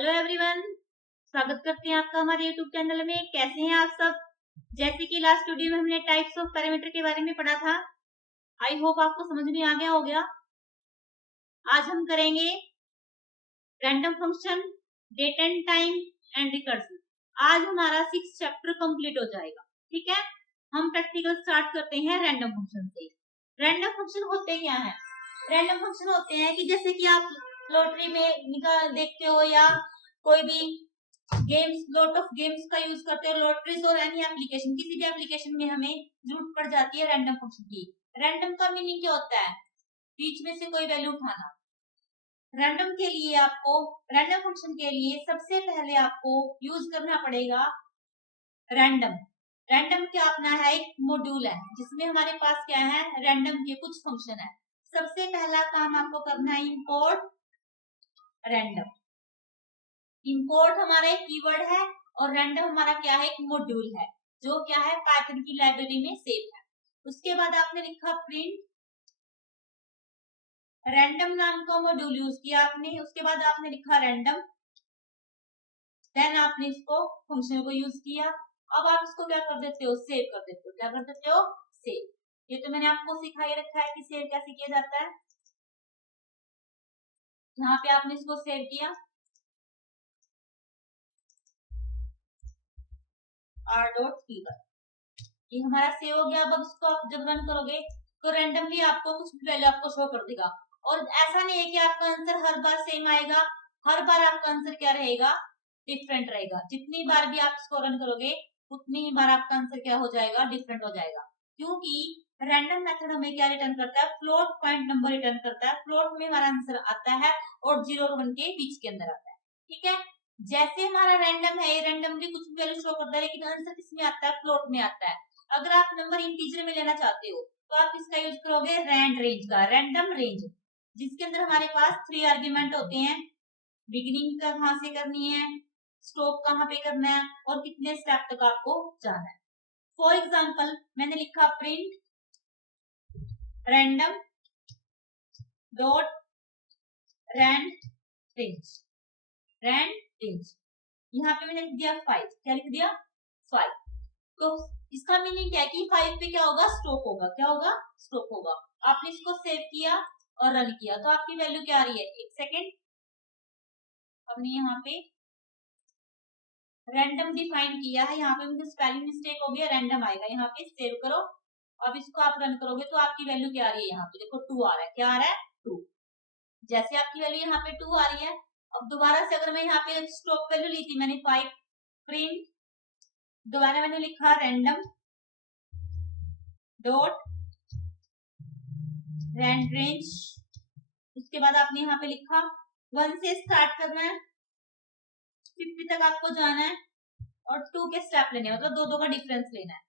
Hello everyone, स्वागत करते हैं आपका हमारे यूट्यूब चैनल में। कैसे हैं आप सब। जैसे कि लास्ट वीडियो में हमने टाइप्स ऑफ पैरामीटर के बारे में पढ़ा था, आई होप आपको समझ में आ गया होगा। आज हम करेंगे random function, date and time and recursive. आज हमारा 6 चैप्टर कंप्लीट हो जाएगा। ठीक है, हम प्रैक्टिकल स्टार्ट करते हैं रैंडम फंक्शन से। रैंडम फंक्शन होते क्या है? रैंडम फंक्शन होते हैं कि जैसे कि आप लॉटरी में देखते हो या कोई भी गेम्स, लॉट ऑफ गेम्स का यूज करते हो, लॉटरीज और एनी एप्लीकेशन, किसी भी एप्लीकेशन में हमें जरूरत पड़ जाती है रैंडम फंक्शन की। रैंडम का मीनिंग क्या होता है? बीच में से कोई वैल्यू उठाना। रैंडम के लिए आपको, रैंडम फंक्शन के लिए सबसे पहले आपको यूज करना पड़ेगा रैंडम। रैंडम क्या अपना है? एक मॉड्यूल है जिसमें हमारे पास क्या है, रैंडम के कुछ फंक्शन है। सबसे पहला काम आपको करना है इंपोर्ट रैंडम। इंपोर्ट हमारा एक कीवर्ड है और रैंडम हमारा क्या है? एक मॉड्यूल है जो क्या है, पाइथन की लाइब्रेरी में सेव है। उसके बाद आपने लिखा प्रिंट रैंडम नाम का मॉड्यूल यूज किया आपने। उसके बाद आपने लिखा रैंडम, देन आपने इसको फंक्शन को यूज किया। अब आप इसको क्या कर देते हो? सेव कर देते हो। क्या कर देते हो? सेव। ये तो मैंने आपको सिखा ही रखा है कि सेव कैसे किया जाता है। यहाँ पे आपने इसको सेव किया r.py, ये हमारा सेव हो गया। अब इसको आप जब रन करोगे तो रैंडमली आपको कुछ भी वैल्यू आपको शो कर देगा। और ऐसा नहीं है कि आपका आंसर हर बार सेम आएगा, हर बार आपका आंसर क्या रहेगा? डिफरेंट रहेगा। जितनी बार भी आप इसको रन करोगे उतनी ही बार आपका आंसर क्या हो जाएगा? डिफरेंट हो जाएगा। क्योंकि रैंडम मेथड हमें क्या रिटर्न करता है? फ्लोट पॉइंट नंबर रिटर्न करता है। फ्लोट में हमारा आंसर आता है और 0 और 1 के बीच के अंदर आता है। ठीक है, जैसे हमारा रैंडम है, ये रैंडमली कुछ भी वैल्यू शो करता है, लेकिन आंसर किसमें आता है? फ्लोट में आता है। अगर आप नंबर इंटीजर में लेना चाहते हो तो आप इसका यूज करोगे रैंड रेंज का, रैंडम रेंज, जिसके अंदर हमारे पास 3 आर्ग्यूमेंट होते हैं। बिगिनिंग का कहां से करनी है, स्टॉप कहां पे करना है और कितने स्टेप तक आपको जाना है। फॉर एग्जाम्पल मैंने लिखा print random dot rand range, rand range. यहाँ पे मैंने लिख दिया 5। क्या लिख दिया? 5। तो इसका मीनिंग क्या है कि 5 पे क्या होगा? स्टॉप होगा। क्या होगा? स्टॉप होगा। आपने इसको सेव किया और रन किया तो आपकी वैल्यू क्या आ रही है? 1 सेकेंड। हमने यहाँ पे रैंडम डिफाइन किया है, यहाँ पे मुझे स्पेलिंग मिस्टेक हो गया, रैंडम आएगा। यहाँ पे सेव करो। अब इसको आप रन करोगे तो आपकी वैल्यू क्या आ रही है? यहाँ पे देखो 2 आ रहा है। क्या आ रहा है? 2। जैसे आपकी वैल्यू यहाँ पे 2 आ रही है, अब दोबारा से अगर मैं यहाँ पे स्टॉप वैल्यू ली थी मैंने 5, प्रिंट, दोबारा मैंने लिखा रैंडम डॉट रैंड रेंज। उसके बाद आपने यहाँ पे लिखा 1 से स्टार्ट करना है, 50 तक आपको जाना है और 2 के स्टेप लेने हैं, मतलब 2-2 का डिफरेंस लेना है।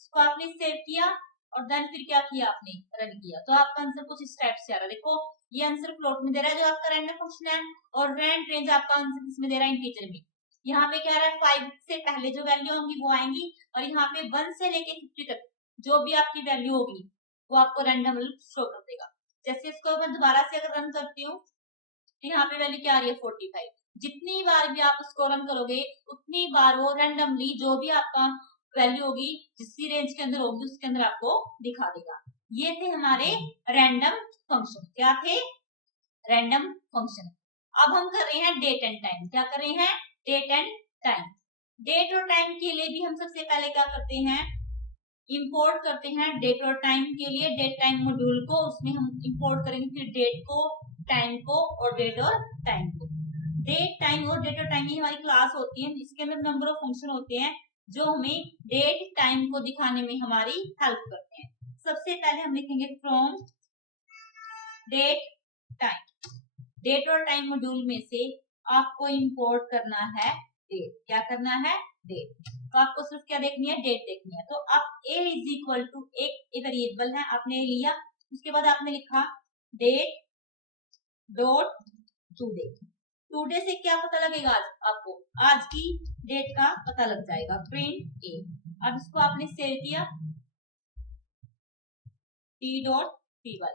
इसको आपने सेव किया और देन फिर क्या किया? आपने रन किया तो आपका आंसर कुछ इस टाइप से आ रहा है। देखो ये आंसर फ्लोट में दे रहा है जो आपका रैंडम फंक्शन है, और रैंड रेंज आपका आंसर किसमें दे रहा है? इंटीजर में। यहाँ पे क्या रहा है? 5 से पहले जो वैल्यू होंगी वो आएंगी, और यहाँ पे 1 से लेके 50 तक जो भी आपकी वैल्यू होगी वो आपको रैंडम शो कर देगा। जैसे इसको मैं दोबारा से अगर रन करती हूँ तो यहाँ पे वैल्यू क्या आ रही है? 45। जितनी बार भी आप उसको रन करोगे उतनी बार वो रैंडमली जो भी आपका वैल्यू होगी, जिस रेंज के अंदर होगी उसके अंदर आपको दिखा देगा। ये थे हमारे रैंडम फंक्शन। क्या थे? Random function. अब हम कर रहे हैं डेट एंड टाइम। क्या कर रहे हैं? Date and time. डेट और टाइम के लिए भी हम सबसे पहले क्या करते हैं? इंपोर्ट करते हैं डेट और टाइम के लिए डेट टाइम मॉड्यूल को, उसमें हम इंपोर्ट करेंगे फिर डेट को, टाइम को और डेट और टाइम को। डेट टाइम और डेट और टाइम ही हमारी क्लास होती है। इसके अंदर नंबर ऑफ फंक्शन होते हैं जो हमें डेट टाइम को दिखाने में हमारी हेल्प करते हैं। सबसे पहले हम लिखेंगे फ्रॉम डेट टाइम। डेट और टाइम मॉड्यूल में से आपको इंपोर्ट करना है डेट। क्या करना है? डेट। तो आपको सिर्फ क्या देखनी है? डेट देखनी है। तो आप a इज इक्वल टू एक वेरिएबल है, आपने लिया, उसके बाद आपने लिखा डेट डॉट टुडे। टुडे से क्या पता लगेगा? आज आपको आज की डेट का पता लग जाएगा। प्रिंट ए। अब इसको आपने सेव किया t.py।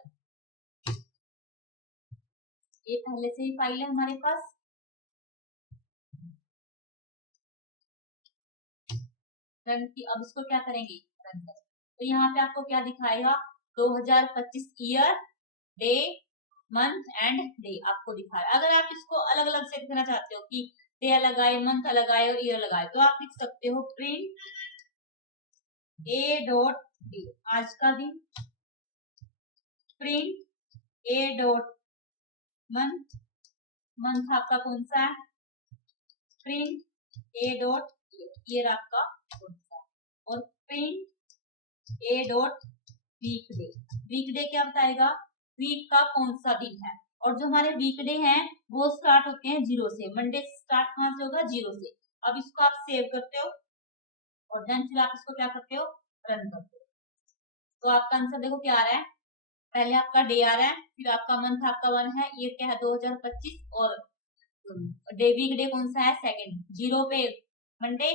ये पहले से ही फाइल है हमारे पास। रन की। अब इसको क्या करेंगे, रन करेंगे। तो यहाँ पे आपको क्या दिखाएगा, 2025 year, day, month and day आपको दिखाएगा। अगर आप इसको अलग अलग से लिखना चाहते हो कि डे अलग आए, मंथ अलग आए और ईयर अलग आए, तो आप लिख सकते हो प्रिंट ए डॉट डे, आज का दिन, प्रिंट ए डॉट मंथ, मंथ आपका कौन सा है, प्रिंट ए डॉट ईयर आपका कौन सा है, और प्रिंट ए डॉट वीकडे, वीकडे क्या बताएगा, वीक का कौन सा दिन है। और जो हमारे वीकडे हैं वो स्टार्ट होते हैं 0 से, मंडे स्टार्ट कहां से होगा, 0 से। अब इसको आप सेव करते हो और देन फिर आप इसको क्या करते हो, रन करते हो। तो आपका आंसर देखो क्या आ रहा है, पहले आपका डे आ रहा है, फिर आपका मंथ आपका 1 है, ईयर क्या है 2025, और डे वीकडे कौन सा है, सेकंड, 0 पे मंडे,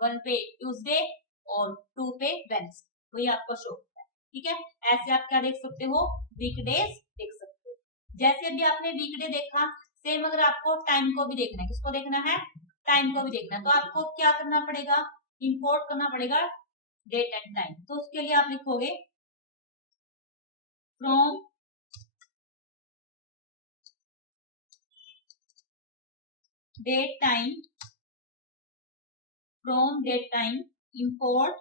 1 पे ट्यूसडे और 2 पे वेडनेसडे, तो ये आपको शो होता है। ठीक है, ऐसे आप क्या देख सकते हो, वीकडेज देख सकते हो। जैसे भी आपने वीकडे देखा, सेम अगर आपको टाइम को भी देखना है, किसको देखना है, टाइम को भी देखना है, तो आपको क्या करना पड़ेगा, इंपोर्ट करना पड़ेगा डेट एंड टाइम। तो उसके लिए आप लिखोगे from date time, from date time import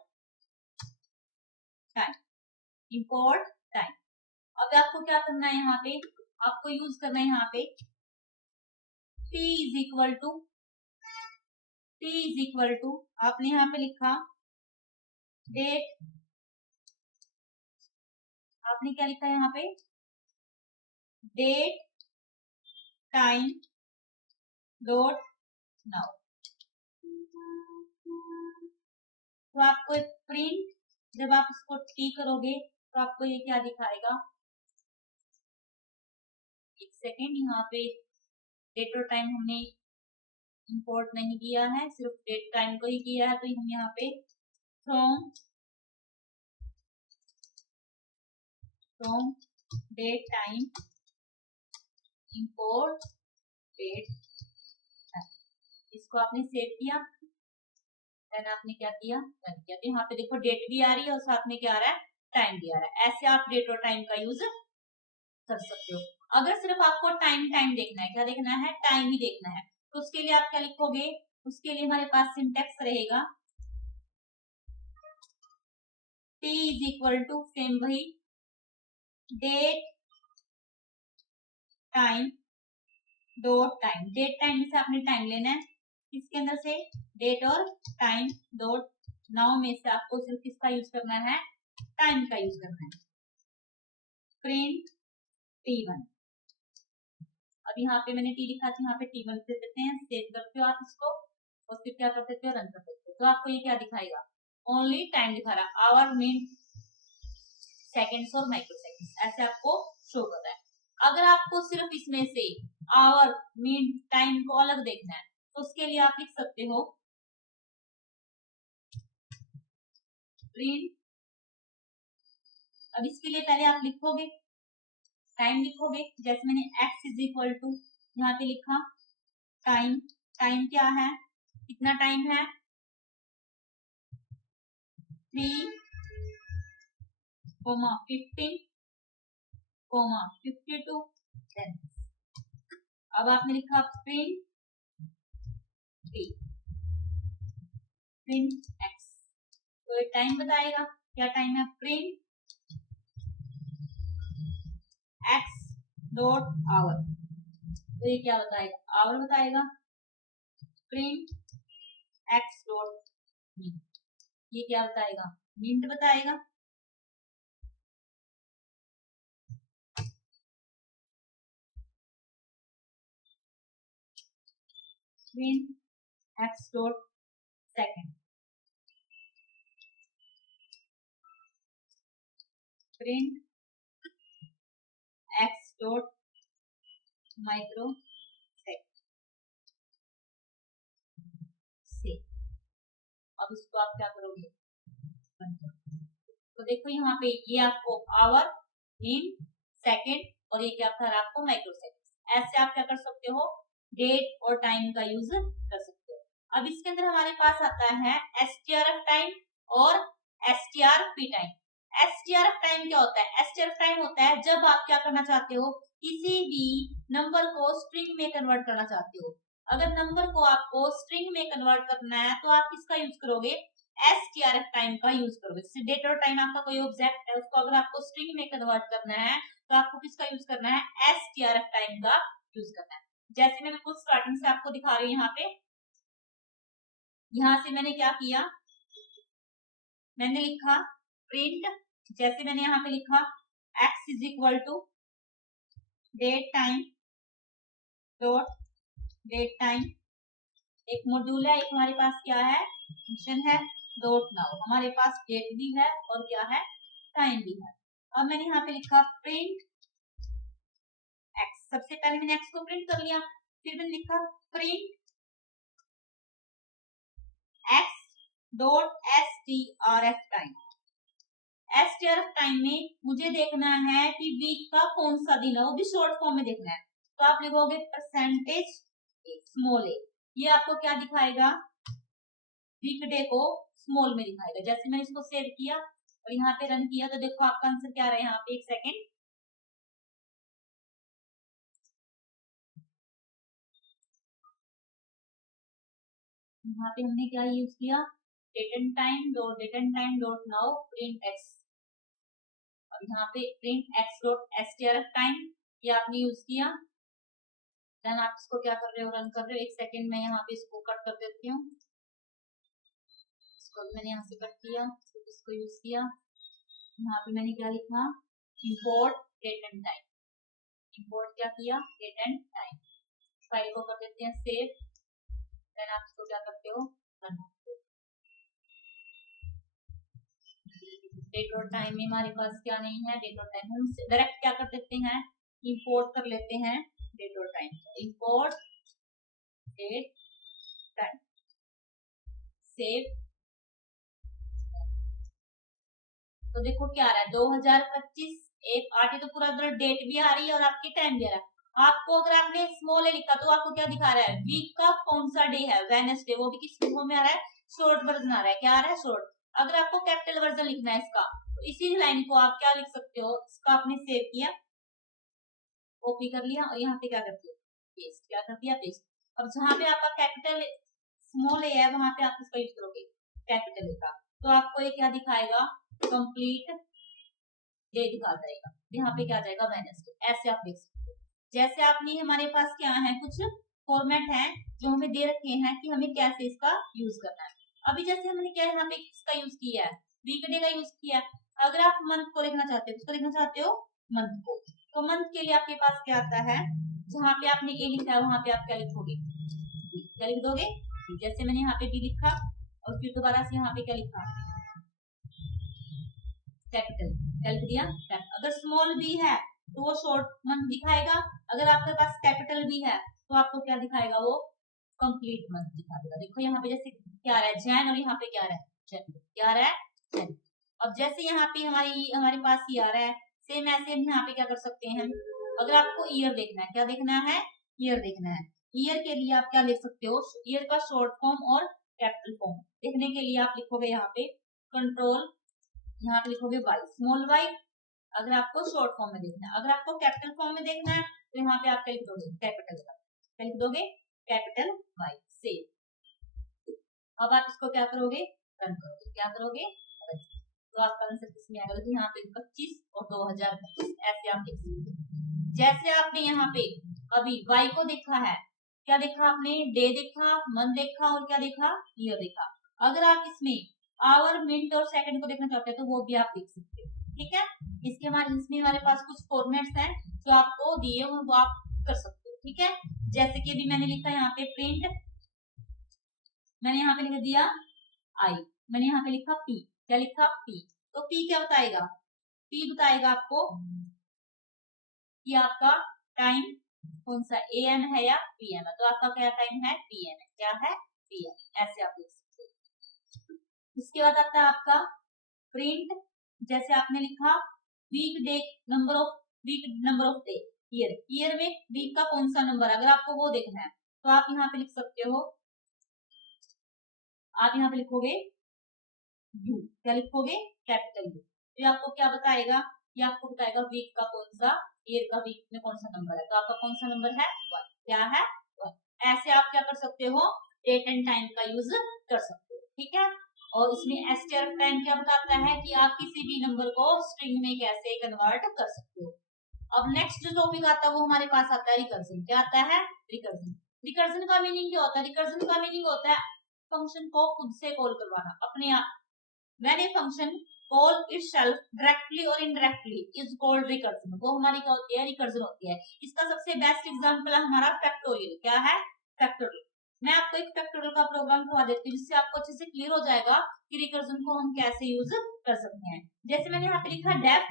time, import time. अब आपको क्या करना है, यहाँ पे आपको यूज करना है, यहाँ पे t इज इक्वल टू आपने यहाँ पे लिखा डेट, आपने क्या लिखा है यहाँ पे, डेट टाइम डॉट नाउ। तो आपको प्रिंट, जब आप इसको टी करोगे तो आपको ये क्या दिखाएगा, एक सेकेंड, यहाँ पे डेट और टाइम हमने इंपोर्ट नहीं किया है, सिर्फ डेट टाइम को ही किया है, तो हम यहाँ पे from date time import date time, इसको आपने सेव किया, देन आपने क्या किया, रन किया। तो यहाँ पे देखो डेट भी आ रही है और साथ में क्या आ रहा है, टाइम भी आ रहा है। ऐसे आप डेट और टाइम का यूज कर सकते हो। अगर सिर्फ आपको टाइम टाइम देखना है, क्या देखना है, टाइम ही देखना है, तो उसके लिए आप क्या लिखोगे, उसके लिए हमारे पास सिंटेक्स रहेगा t is equal to same वही date time dot time, date time से आपने टाइम लेना है, किसके अंदर से, डेट और टाइम डॉट नाउ में से आपको सिर्फ किसका यूज करना है, टाइम का यूज करना है, प्रिंट t1। अब यहाँ पे मैंने टी लिखा था, यहाँ पे t1 दे देते हैं, सेव करते हो आप इसको और फिर क्या कर सकते हो, रन कर सकते हो। तो आपको ये क्या दिखाएगा, ओनली टाइम दिखा रहा, आवर, मिनट, सेकेंड्स और माइक्रो सेकेंड्स, ऐसे आपको शो कर रहा है। अगर आपको सिर्फ इसमें से आवर, मिनट, टाइम को अलग देखना है, तो उसके लिए आप लिख सकते हो प्रिंट, अब इसके लिए पहले आप लिखोगे टाइम, लिखोगे जैसे मैंने x इज इक्वल टू यहाँ पे लिखा टाइम, टाइम क्या है, कितना टाइम है, 3,15,52। अब आपने लिखा प्रिंट t, प्रिंट x, तो ये टाइम बताएगा, क्या टाइम है, प्रिंट x डॉट आवर, तो ये क्या बताएगा, आवर बताएगा, प्रिंट x डॉट मिनट, ये क्या बताएगा, मिनट बताएगा, print x dot second, print x dot micro second से। अब इसको आप क्या करोगे, तो देखो यहाँ पे ये आपको आवर, मिनट, सेकेंड और ये क्या था आपको माइक्रो सेकेंड। ऐसे आप क्या कर सकते हो, डेट और टाइम का यूज कर सकते हो। अब इसके अंदर हमारे पास आता है एसटीआरएफ टाइम और एसटीआरपी टाइम। एसटीआरएफ टाइम क्या होता है? एसटीआरएफ टाइम होता है जब आप क्या करना चाहते हो, किसी भी नंबर को स्ट्रिंग में कन्वर्ट करना चाहते हो। अगर नंबर को आपको स्ट्रिंग में कन्वर्ट करना है तो आप किसका यूज करोगे? एसटीआरएफ टाइम का यूज करोगे। जैसे डेट और टाइम आपका कोई ऑब्जेक्ट है, उसको अगर आपको स्ट्रिंग में कन्वर्ट करना है तो आपको किसका यूज करना है? एसटीआरएफ टाइम का यूज करना है। जैसे मैं बिल्कुल स्टार्टिंग से आपको दिखा रही हूँ यहाँ पे, यहां से मैंने क्या किया, मैंने लिखा प्रिंट, जैसे मैंने यहाँ पे लिखा x is equal to date time dot date time, एक मॉड्यूल है, एक हमारे पास क्या है, फंक्शन है डॉट नाउ, हमारे पास डेट भी है और क्या है, टाइम भी है। अब मैंने यहाँ पे लिखा प्रिंट x, सबसे पहले मैंने x को प्रिंट कर लिया, फिर मैंने लिखा print x dot STRF time. STRF time में मुझे देखना है कि वीक का कौन सा दिन है, वो भी शॉर्ट फॉर्म में देखना है। तो आप लिखोगे परसेंटेज स्मॉल ए, ये आपको क्या दिखाएगा, वीकडे को स्मॉल में दिखाएगा। जैसे मैंने इसको सेव किया और यहाँ पे रन किया तो देखो आपका आंसर क्या रहा है, यहाँ पे एक सेकेंड, यहाँ पे हमने क्या यूज किया, date and time dot now print x, और यहाँ पे print x dot STRF time ये आपने यूज किया। देन आप इसको क्या कर रहे हो, रन कर रहे हो। एक सेकेंड में यहाँ पे इसको कट कर देती हूँ, इसको मैंने यहाँ से कट किया, इसको यूज किया। यहाँ पे मैंने क्या लिखा, import date and time, import क्या किया, डेट एंड टाइम। फाइल को कर देते हैं सेव, देन आप इसको क्या करते हो, रन। डेट और टाइम में हमारे पास क्या नहीं है, डेट और टाइम, हम डायरेक्ट क्या कर देते हैं, इंपोर्ट कर लेते हैं डेट और time, import date time, save. तो देखो क्या आ रहा है, 2025 एक 8, तो पूरा डेट भी आ रही है और आपकी टाइम भी आ रहा है। आपको अगर आपने स्मॉल ए लिखा तो आपको क्या दिखा रहा है, वीक का कौन सा डे है, वेडनेसडे, वो भी किस फॉर्म में आ रहा है, शॉर्ट वर्जन आ रहा है, क्या आ रहा है, शॉर्ट। अगर आपको कैपिटल वर्जन लिखना है इसका, तो इसी लाइन को आप क्या लिख सकते हो, इसका आपने सेव किया, कॉपी कर लिया और यहाँ पे क्या करते हो, पेस्ट, क्या कर दिया, पेस्ट। अब जहाँ पे आपका कैपिटल स्मॉल ए है वहां पे आप इसका यूज करोगे कैपिटल ए का, तो आपको ये क्या दिखाएगा, कंप्लीट डे दिखा जाएगा, यहाँ पे क्या जाएगा, वेडनेसडे, ऐसे आप देख सकते हो। जैसे आपने हमारे पास क्या है, कुछ फॉर्मेट है जो हमें दे रखे हैं कि हमें कैसे इसका यूज करना है। अभी जैसे हमने क्या यहाँ पे इसका यूज किया है, वीकडे का यूज किया है। अगर आप मंथ को लिखना चाहते हो, किसको लिखना चाहते हो, मंथ को, तो मंथ के लिए आपके पास क्या आता है, जहाँ पे आपने ए लिखा है वहां पे आप क्या लिखोगे, क्या लिख दोगे। जैसे मैंने यहाँ पे बी लिखा और फिर दोबारा से यहाँ पे क्या लिखा, कैपिटल, क्या लिख दिया। अगर स्मॉल बी है तो वो शॉर्ट मंथ दिखाएगा, अगर आपके पास कैपिटल बी है तो आपको क्या दिखाएगा, वो कंप्लीट मंथ दिखाएगा। देखो यहाँ पे जैसे क्या आ रहा है, जैन, और यहाँ पे क्या आ रहा है, जनवरी, क्या आ रहा है, जनवरी। अब जैसे यहाँ पे हमारे पास ये आ रहा है, सेम ऐसे हम यहाँ पे क्या कर सकते हैं, अगर आपको ईयर देखना है, क्या देखना है, ईयर देखना है, ईयर के लिए आप क्या लिख सकते हो, ईयर का शॉर्ट फॉर्म और कैपिटल फॉर्म देखने के लिए आप लिखोगे यहाँ पे कंट्रोल, यहाँ पे लिखोगे वाई, स्मॉल वाई, अगर आपको शॉर्ट फॉर्म में देखना है। अगर आपको कैपिटल फॉर्म में देखना है तो यहाँ पे आप क्या लिख दोगे, कैपिटल का, क्या लिख दोगे, कैपिटल वाई, सेव। अब आप इसको क्या करोगे, रन करोगे, क्या करोगे, तो आपका आंसर किसमें आएगा, तो यहाँ पे 25 और 2025 ऐसे आप लिख सकते। जैसे आपने यहाँ पे अभी वाई को देखा है, क्या देखा आपने, डे देखा, मंथ देखा और क्या देखा, ईयर देखा। अगर आप इसमें आवर, मिनट और सेकंड को देखना चाहते हैं तो वो भी आप देख सकते हो, ठीक है। इसमें हमारे पास कुछ फॉर्मेट्स हैं जो आपको दिए वो आप कर सकते हो, ठीक है। जैसे कि अभी मैंने लिखा यहाँ पे प्रिंट, मैंने यहाँ पे लिख दिया आई, मैंने यहाँ पे लिखा पी, क्या लिखा, पी, तो पी क्या बताएगा, पी बताएगा आपको कि आपका टाइम कौन सा, एएम है या पीएम है, तो आपका क्या टाइम है, पीएम है, क्या है, पीएम, ऐसे आप लिख सकते हो। इसके बाद आता है आपका प्रिंट, जैसे आपने लिखा week day, number of week, number of day, year, year में वीक का कौन सा नंबर, अगर आपको वो देखना है तो आप यहाँ पे लिख सकते हो आप यहाँ पे लिखोगे यू, क्या लिखोगे, कैपिटल यू। तो आपको क्या बताएगा, ये आपको बताएगा वीक का कौन सा, ईयर का वीक में कौन सा नंबर है। तो आपका कौन सा नंबर है, 1, क्या है 1। ऐसे आप क्या कर सकते हो, डेट एंड टाइम का यूज कर सकते हो, ठीक है। और इसमें str टाइम क्या बताता है कि आप किसी भी नंबर को स्ट्रिंग में कैसे कन्वर्ट कर सकते हो। अब नेक्स्ट जो टॉपिक आता है वो हमारे पास आता है रिकर्जन। क्या आता है, रिकर्जन। रिकर्जन का मीनिंग क्या होता है, रिकर्जन का मीनिंग होता है फंक्शन को खुद से कॉल करवाना, अपने आप। When a function call itself directly और इनडायरेक्टली इज कॉल्ड रिकर्जन। वो हमारी क्या होती है, रिकर्जन होती है। इसका सबसे बेस्ट एग्जांपल है हमारा फैक्टोरियल। क्या है, फैक्टोरियल। मैं आपको एक फैक्टोरियल का प्रोग्राम करवा देती हूँ जिससे आपको अच्छे से क्लियर हो जाएगा कि रिकर्जन को हम कैसे यूज कर सकते हैं। जैसे मैंने यहाँ पे लिखा डेफ,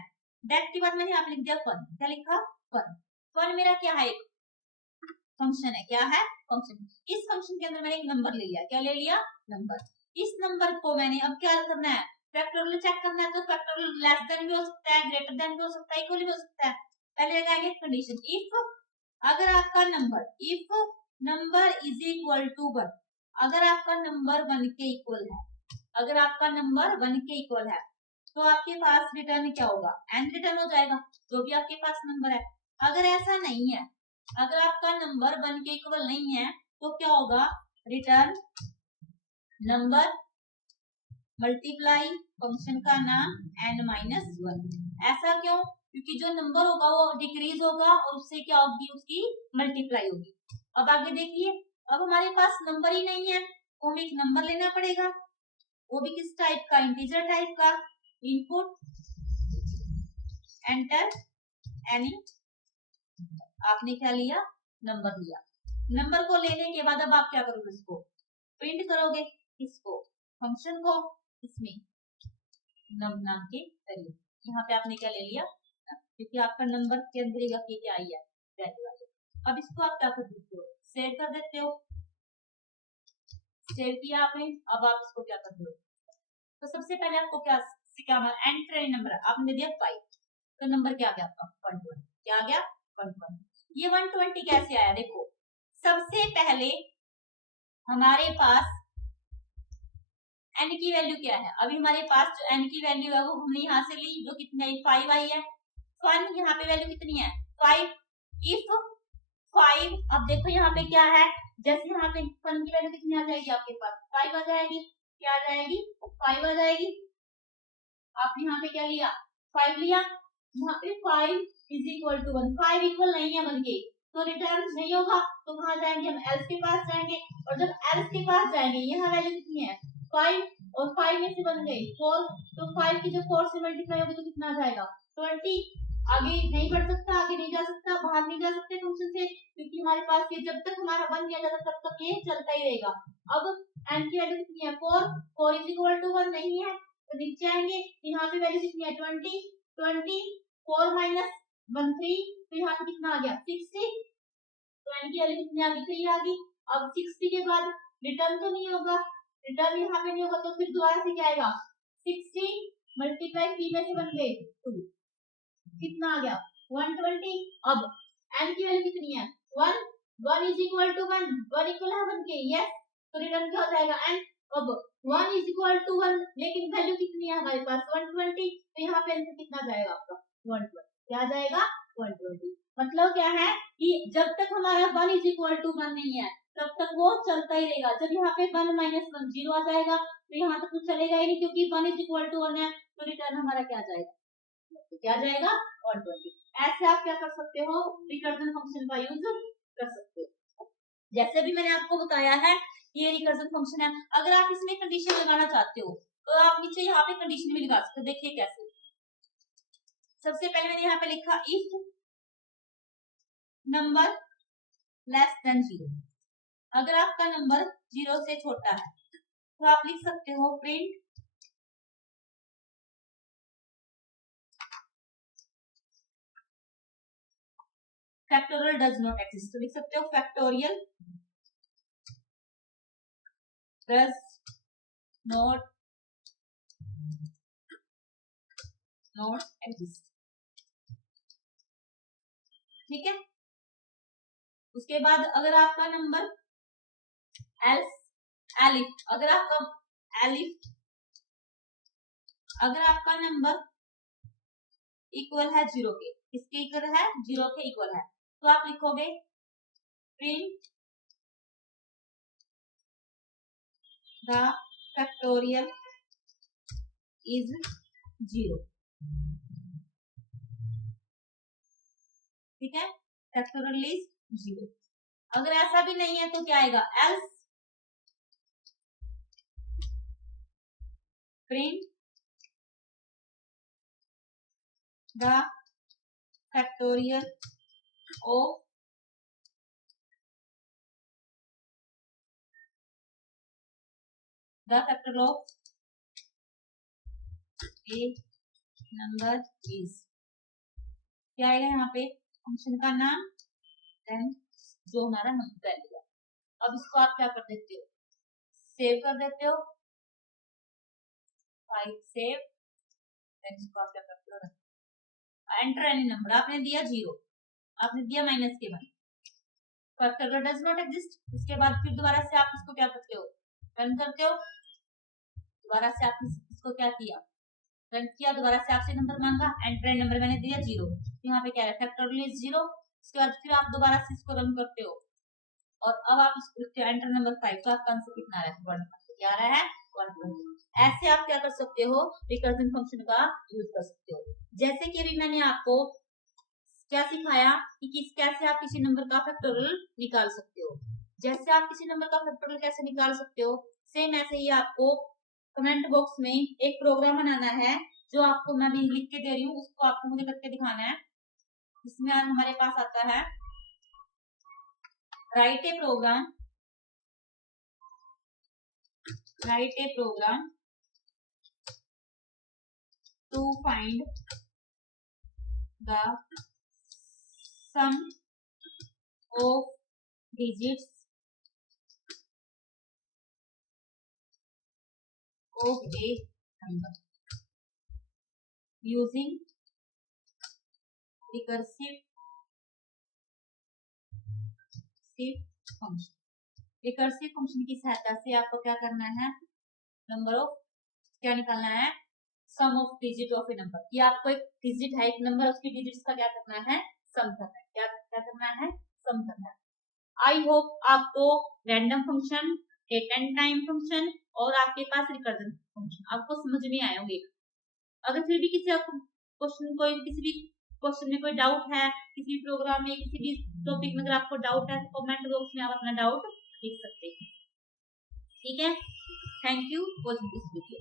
डेफ के बाद मैंने यहाँ पे लिख दिया फन। क्या लिखा, फन। फन मेरा क्या है, एक फंक्शन है। क्या है, फंक्शन। इस फंक्शन के अंदर मैंने एक नंबर ले लिया। क्या ले लिया, नंबर। इस नंबर को मैंने अब क्या करना है, फैक्टोरियल चेक करना है। तो फैक्टोरियल लेस देन भी हो सकता है, ग्रेटर देन भी हो सकता है, इक्वल भी हो सकता है। पहले लगाएंगे कंडीशन, इफ अगर आपका number, if number is equal to 1, अगर आपका नंबर 1 के इक्वल है, अगर आपका नंबर 1 के इक्वल है तो आपके पास रिटर्न क्या होगा, एन रिटर्न हो जाएगा, जो भी आपके पास नंबर है। अगर ऐसा नहीं है, अगर आपका नंबर 1 के इक्वल नहीं है तो क्या होगा, रिटर्न नंबर मल्टीप्लाई फंक्शन का नाम n-1। ऐसा क्यों, क्योंकि जो नंबर होगा वो डिक्रीज होगा और उससे क्या होगी, उसकी मल्टीप्लाई होगी। अब आगे देखिए, अब हमारे पास नंबर ही नहीं है तो हमें एक नंबर लेना पड़ेगा, वो भी किस टाइप का, इंटीजर टाइप का। इनपुट एंटर एनी, आपने क्या लिया, नंबर लिया। नंबर को लेने के बाद अब आप क्या करोगे, इसको प्रिंट करोगे, इसको फंक्शन को, इसमें नम नाम के करिए। यहाँ पे आपने क्या ले लिया, क्योंकि आपका नंबर के अंदर ही क्या आई है, वैल्यू आई है। अब इसको आप क्या कर देते हो, सेव कर देते हो। सेव किया आपने, अब आप इसको क्या करते हो, तो सबसे पहले आपको क्या सिखाना, एंटर नंबर आपने दिया 5, तो नंबर क्या आ गया आपका 120। क्या आ गया 120। ये 120 कैसे आया, देखो सबसे पहले हमारे पास n की वैल्यू क्या है, अभी हमारे पास जो n की वैल्यू है वो हमने यहाँ से ली, जो कितनी आई 5 आई है। फन यहाँ पे वैल्यू कितनी है 5, इफ 5, अब देखो यहाँ पे क्या है, जैसे यहाँ पे फन की वैल्यू कितनी आ जाएगी आपके पास 5 आ जाएगी, क्या आ जाएगी 5 आ जाएगी। आपने यहाँ पे क्या लिया 5 लिया, यहाँ पे 5 इज इक्वल टू 1, 5 इक्वल नहीं है 1 के, तो रिटर्न नहीं होगा, तो कहाँ जाएंगे हम, एल्स के पास जाएंगे। और जब एल्स के पास जाएंगे, यहाँ वैल्यू कितनी है 5 और 5 में से बन गई 4, तो 5 की जब 4 से मल्टीप्लाई होगी तो कितना आ जाएगा 20। आगे नहीं बढ़ सकता, आगे नहीं जा सकता, बाहर नहीं जा सकते फंक्शन से, क्योंकि हमारे पास ये जब तक हमारा बन गया जाता तब तक ये चलता ही रहेगा। अब n की वैल्यू कितनी है 4, 4 इज इक्वल टू 1 नहीं है, तो नीचे आएंगे, यहाँ पे वैल्यू कितनी है 20, 20 4 माइनस 1 3, तो यहाँ पे कितना आ गया 60, तो n की वैल्यू कितनी आ गई 3 आ गई। अब 60 के बाद रिटर्न तो नहीं होगा, रिटर्न यहाँ पे नहीं होगा, तो फिर दोबारा से क्या आएगा 60 मल्टीप्लाई 3 में से बन गए 2, कितना आ गया 120। अब n की वैल्यू कितनी है 1, 1 इज इक्वल टू 1, 1 इक्वल है 1 के, यस, तो रिटर्न क्या हो जाएगा n। अब 1 इज इक्वल टू 1, लेकिन वैल्यू कितनी है हमारे पास 120, तो यहाँ पे आंसर कितना जाएगा आपका 120, क्या जाएगा 120। मतलब क्या है कि जब तक हमारा 1 इज इक्वल टू 1 नहीं है तब तक वो चलता ही रहेगा। जब यहाँ पे 1 माइनस 1 0 आ जाएगा तो यहाँ तक तो चलेगा ही नहीं, क्योंकि 1 इज इक्वल टू 1 है, तो रिटर्न हमारा क्या जाएगा, तो क्या जाएगा 120। ऐसे आप क्या कर सकते हो, रिकर्जन फंक्शन का यूज कर सकते हो। जैसे भी मैंने आपको बताया है ये रिकर्जन फंक्शन है। अगर आप इसमें कंडीशन लगाना चाहते हो तो आप नीचे यहाँ पे कंडीशन भी लगा सकते हो। देखिए कैसे, सबसे पहले मैंने यहाँ पे लिखा इफ नंबर लेस देन 0, अगर आपका नंबर 0 से छोटा है तो आप लिख सकते हो print factorial does not exist, तो लिख सकते हो फैक्टोरियल डज नॉट एग्जिस्ट, ठीक है। उसके बाद अगर आपका नंबर एल्स एलिफ, अगर आपका नंबर इक्वल है 0 के, किसके इक्वल है? 0 के इक्वल है, तो आप लिखोगे प्रिंट द फैक्टोरियल इज 0। ठीक है, फैक्टोरियल इज 0। अगर ऐसा भी नहीं है तो क्या आएगा? Else print the factorial of the factorial of a number is, क्या आएगा यहाँ पे? फंक्शन का नाम, देन जो हमारा नंबर वैल्यू है। अब इसको आप क्या कर देते हो? सेव कर देते हो, फाइल सेव, देन इसको आप क्या करते हो? एंटर एनी नंबर, आपने दिया 0, आपने दिया -1, फैक्टोरियल डज नॉट एग्जिस्ट। उसके बाद फिर दोबारा से आप इसको क्या करते हो? रन करते हो, दोबारा से आपने इसको क्या किया? रन किया, दोबारा से आपसे नंबर मांगा, एंटर नंबर मैंने दिया 0, यहाँ पे क्या है? Factorial is 0। उसके बाद फिर आप दोबारा से इसको रन करते हो और अब आप इसको लिखते हो एंटर नंबर 5, तो आपका आंसर कितना आ रहा है? 1, क्या आ रहा है? 1। ऐसे आप क्या कर सकते हो? रिकर्जन फंक्शन का यूज कर सकते हो। जैसे कि अभी मैंने आपको क्या सिखाया कि कैसे आप किसी नंबर का फैक्टोरियल निकाल सकते हो। जैसे आप किसी नंबर का फैक्टोरियल कैसे निकाल सकते हो, सेम ऐसे ही आपको कमेंट बॉक्स में एक प्रोग्राम बनाना है, जो आपको मैं भी लिख के दे रही हूँ, उसको आपको मुझे करके दिखाना है। इसमें आज हमारे पास आता है write a program to find the sum of digits of a number using recursive function। Recursive function की सहायता से आपको क्या करना है? नंबर ऑफ क्या निकालना है? Sum of digit of a number. ये आपको एक डिजिट है, एक नंबर, उसकी डिजिट्स का क्या करना है? सम करना है। क्या करना है? सम करना है। आई होप आपको random function, date and time function और आपके पास रिकर्जन फंक्शन आपको समझ में आए होंगे। अगर फिर भी किसी भी क्वेश्चन में कोई डाउट है, किसी प्रोग्राम में, किसी भी टॉपिक में अगर आपको डाउट है तो कमेंट बॉक्स में आप अपना डाउट लिख सकते हैं। ठीक है, thank you for this video.